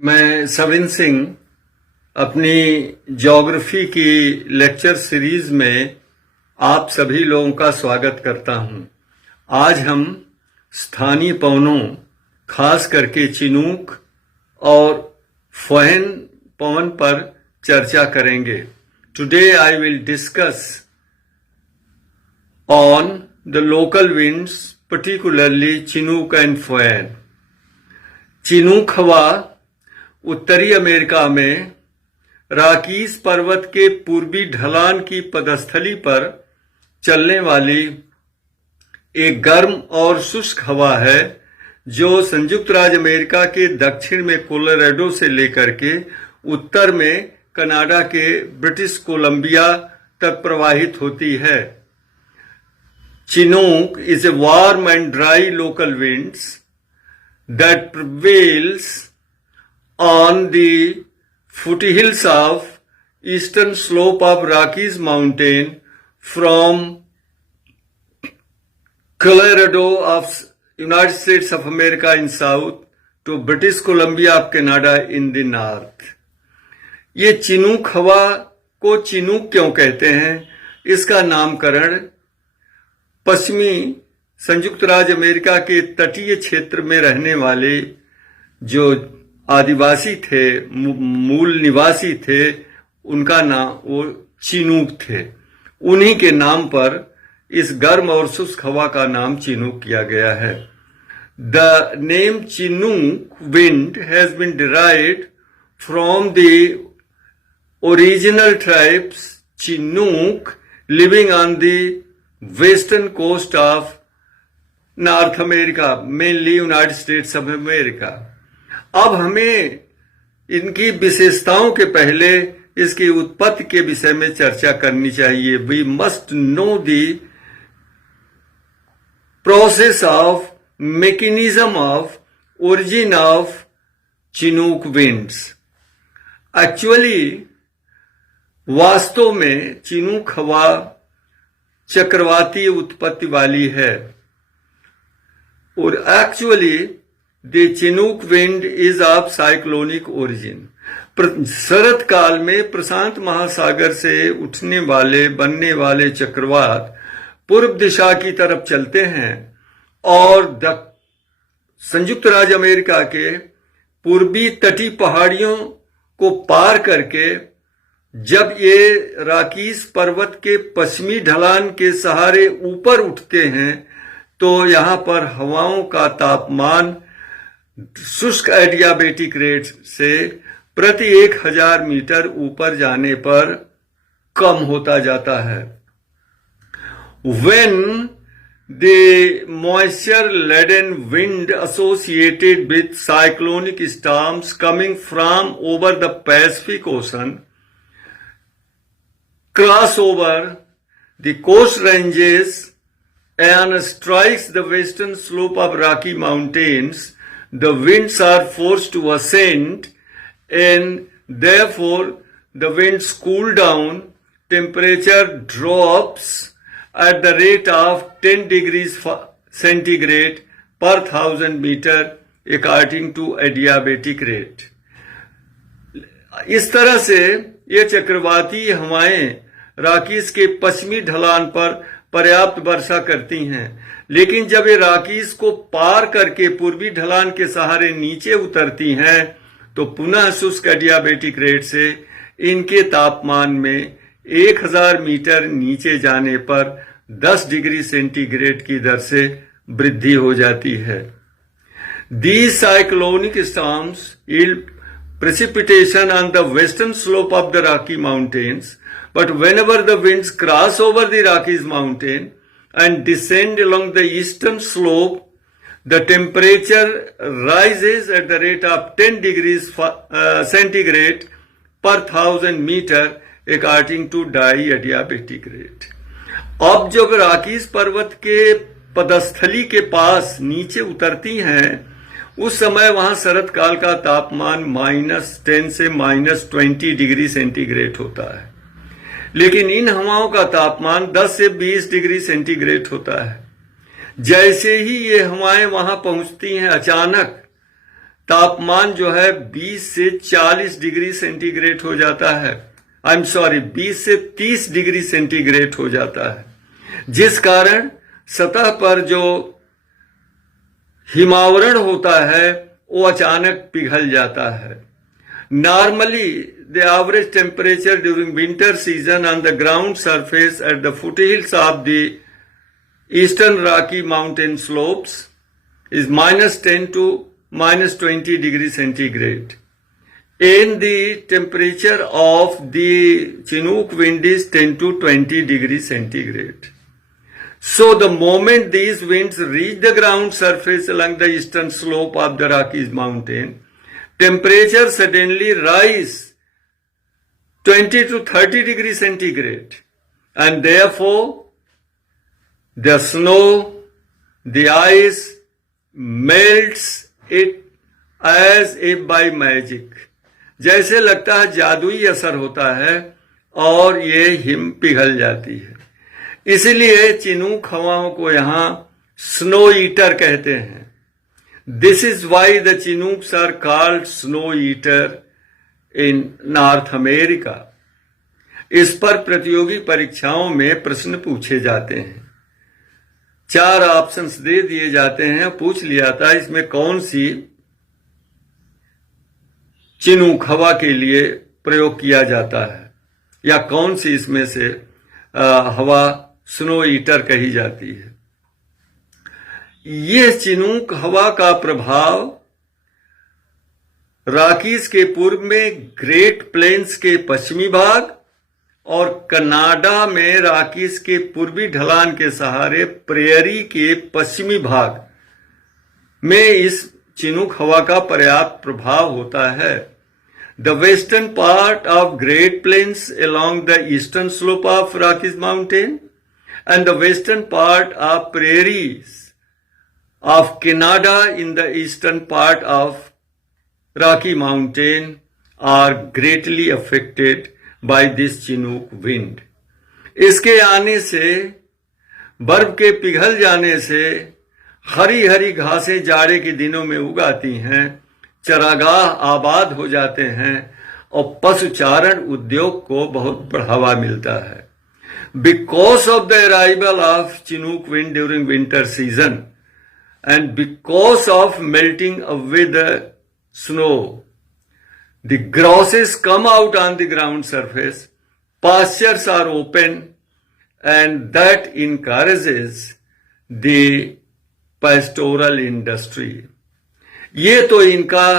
मैं सविन सिंह अपनी ज्योग्राफी की लेक्चर सीरीज में आप सभी लोगों का स्वागत करता हूं। आज हम स्थानीय पवनों, खास करके चिनूक और फुहेन पवन पर चर्चा करेंगे। Today I will discuss on the local winds, particularly Chinook and Foehn. Chinook हवा उत्तरी अमेरिका में राकीज पर्वत के पूर्वी ढलान की पदस्थली पर चलने वाली एक गर्म और शुष्क हवा है, जो संयुक्त राज्य अमेरिका के दक्षिण में कोलोराडो से लेकर के उत्तर में कनाडा के ब्रिटिश कोलंबिया तक प्रवाहित होती है। Chinook is a warm and dry local winds that prevails on the foothills of eastern slope of Rockies Mountain from Colorado of United States of America in south to British Columbia of Canada in the north। ये Chinook हवा को Chinook क्यों कहते हैं? इसका नामकरण पश्चिमी संयुक्त राज्य अमेरिका के तटीय क्षेत्र में रहने वाले जो आदिवासी थे, मूल निवासी थे, उनका नाम वो चिनूक थे। उन्हीं के नाम पर इस गर्म और शुष्क हवा का नाम चिनूक किया गया है। The name Chinook wind has been derived from the original tribes Chinook living on the western coast of North America, mainly United States of America. अब हमें इनकी विशेषताओं के पहले इसकी उत्पत्ति के विषय में चर्चा करनी चाहिए। We must know the process of mechanism of origin of Chinook winds. Actually वास्तव में चिनूक हवा चक्रवाती उत्पत्ति वाली है, और actually the Chinook wind is of cyclonic origin. शरद काल में प्रशांत महासागर से उठने वाले बनने वाले चक्रवात पूर्व दिशा की तरफ चलते हैं और संयुक्त राज्य अमेरिका के पूर्वी तटीय पहाड़ियों को पार करके जब ये राकीज पर्वत के पश्चिमी ढलान के सहारे ऊपर उठते हैं, तो यहां पर हवाओं का तापमान शुष्क एडियाबेटिक रेट से प्रति 1000 मीटर ऊपर जाने पर कम होता जाता है। When the moisture laden wind associated with cyclonic storms coming from over the Pacific Ocean cross over the coast ranges and strikes the western slope of Rocky Mountains, the winds are forced to ascend, and therefore the winds cool down, temperature drops at the rate of 10 degrees centigrade per 1000 meter according to adiabatic rate। इस तरह से ये चक्रवाती हवाएं राकीज के पश्चिमी ढलान पर पर्याप्त वर्षा करती हैं, लेकिन जब ये राकीज को पार करके पूर्वी ढलान के सहारे नीचे उतरती हैं, तो पुनः शुष्क एडियाबेटिक रेट से इनके तापमान में 1000 मीटर नीचे जाने पर 10 डिग्री सेंटीग्रेड की दर से वृद्धि हो जाती है। These cyclonic storms yield precipitation on the western slope of the Rocky Mountains, but whenever the winds cross over the Rockies Mountain and descend along the eastern slope, the temperature rises at the rate of 10 degrees centigrade per 1000 meter according to diadiabatic rate। अब जब राकीज पर्वत के पदस्थली के पास नीचे उतरती हैं, उस समय वहां शरद काल का तापमान -10 से -20 डिग्री सेंटीग्रेड होता है, लेकिन इन हवाओं का तापमान 10 से 20 डिग्री सेंटीग्रेड होता है। जैसे ही ये हवाएं वहां पहुंचती हैं, अचानक तापमान जो है 20 से 40 डिग्री सेंटीग्रेड हो जाता है। 20 से 30 डिग्री सेंटीग्रेड हो जाता है, जिस कारण सतह पर जो हिमावरण होता है वो अचानक पिघल जाता है। Normally the average temperature during winter season on the ground surface at the foothills of the eastern Rocky Mountain slopes is -10 to -20 degree centigrade. And the temperature of the Chinook wind is 10 to 20 degree centigrade. So the moment these winds reach the ground surface along the eastern slope of the Rockies mountain, temperature suddenly rise 20 to 30 degree centigrade, and therefore the snow, the ice melts it as if by magic. जैसे लगता है जादुई असर होता है और ये him पिघल जाती है। इसलिए चिनूक हवाओं को यहां स्नो ईटर कहते हैं। This is why the Chinooks are called snow eater in north America. इस पर प्रतियोगी परीक्षाओं में प्रश्न पूछे जाते हैं। 4 ऑप्शंस दे दिए जाते हैं, पूछ लिया था इसमें कौन सी चिनूक हवा के लिए प्रयोग किया जाता है या कौन सी इसमें से हवा स्नो ईटर कही जाती है। ये चिनूक हवा का प्रभाव रॉकीज के पूर्व में ग्रेट प्लेन्स के पश्चिमी भाग और कनाडा में रॉकीज के पूर्वी ढलान के सहारे प्रेयरी के पश्चिमी भाग में इस चिनूक हवा का पर्याप्त प्रभाव होता है। The western part of Great Plains along the eastern slope of Rockies mountain and the western part of prairies of Canada in the eastern part of Rocky Mountain are greatly affected by this Chinook wind. इसके आने से, बर्फ के पिघल जाने से हरी हरी घासें जाड़े के दिनों में उगाती हैं, चरागाह आबाद हो जाते हैं और पशुचारण उद्योग को बहुत बढ़ावा मिलता है। Because of the arrival of Chinook wind during winter season and because of melting away the snow, the grasses come out on the ground surface, pastures are open, and that encourages the pastoral industry. ये तो इनका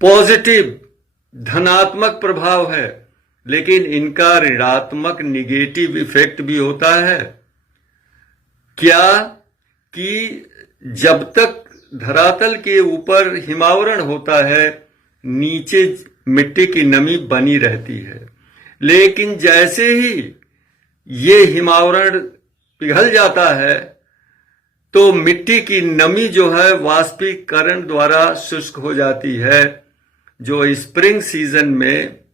positive धनात्मक प्रभाव है, लेकिन इनका ऋणात्मक negative effect भी होता है। क्या कि जब तक धरातल के ऊपर हिमावरण होता है, नीचे मिट्टी की नमी बनी रहती है, लेकिन जैसे ही ये हिमावरण पिघल जाता है तो मिट्टी की नमी जो है वाष्पीकरण द्वारा शुष्क हो जाती है, जो स्प्रिंग सीजन में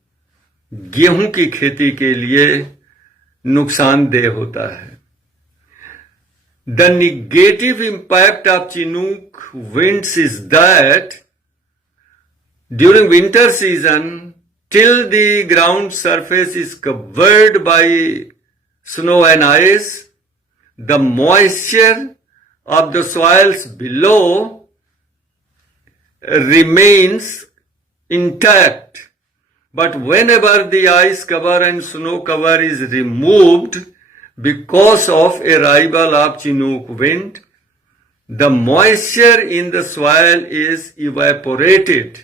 गेहूं की खेती के लिए नुकसानदेह होता है। The negative impact of Chinook winds is that during winter season till the ground surface is covered by snow and ice, the moisture of the soils below remains intact. But whenever the ice cover and snow cover is removed because of arrival of Chinook wind, the moisture in the soil is evaporated.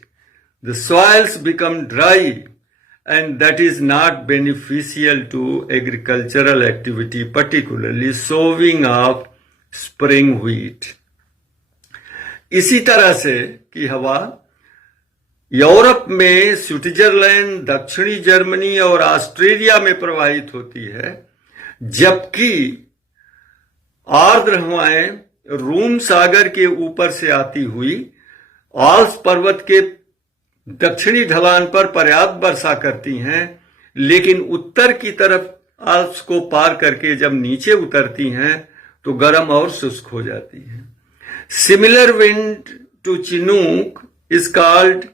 The soils become dry, and that is not beneficial to agricultural activity, particularly sowing of spring wheat. इसी तरह से कि हवा Europe में Switzerland, दक्षिणी Germany और Australia में प्रवाहित होती है, जबकि आर्द्र हवाएं रूम सागर के ऊपर से आती हुई आल्प्स पर्वत के दक्षिणी ढलान पर पर्याप्त वर्षा करती हैं, लेकिन उत्तर की तरफ आल्प्स को पार करके जब नीचे उतरती हैं तो गर्म और शुष्क हो जाती हैं। Similar wind to Chinook is called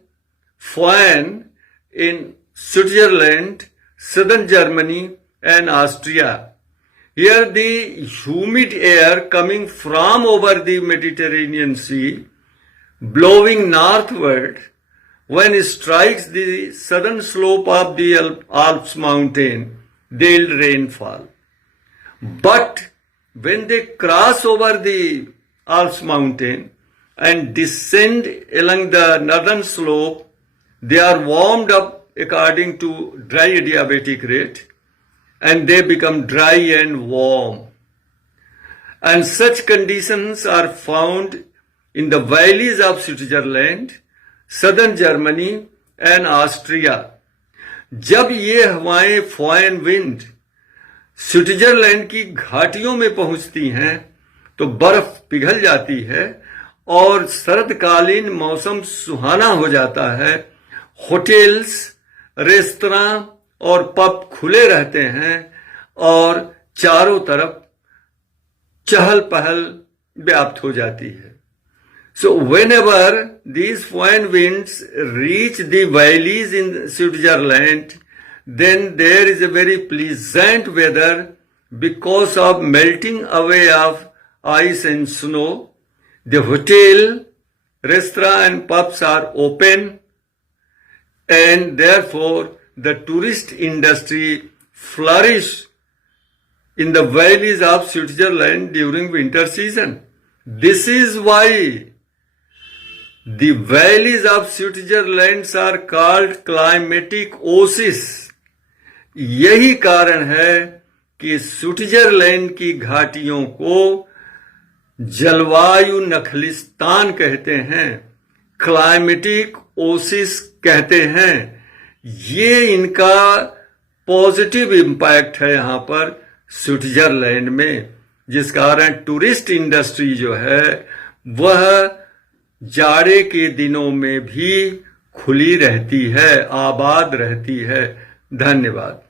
Föhn in Switzerland, southern Germany, and Austria. Here the humid air coming from over the Mediterranean Sea, blowing northward, when it strikes the southern slope of the Alps mountain, there will rainfall. But when they cross over the Alps mountain and descend along the northern slope, they are warmed up according to dry adiabatic rate, and they become dry and warm. And such conditions are found in the valleys of Switzerland, southern Germany and Austria. जब ये हवाएं फॉयन wind Switzerland की घाटियों में पहुंचती हैं तो बर्फ पिघल जाती है और शरदकालीन मौसम सुहाना हो जाता है। होटल्स, रेस्तरां और पब खुले रहते हैं और चारों तरफ चहल पहल व्याप्त हो जाती है। So whenever these foreign winds reach the valleys in Switzerland, then there is a very pleasant weather because of melting away of ice and snow. The hotel, restaurant and pubs are open, and therefore the tourist industry flourish in the valleys of Switzerland during winter season. This is why the valleys of Switzerland are called climatic oasis. यही कारण है कि Switzerland की घाटियों को जलवायु नखलिस्तान कहते हैं, क्लाइमेटिक ओसिस कहते हैं। ये इनका पॉजिटिव इम्पैक्ट है यहाँ पर स्विट्जरलैंड में, जिस कारण टूरिस्ट इंडस्ट्री जो है वह जाड़े के दिनों में भी खुली रहती है, आबाद रहती है। धन्यवाद।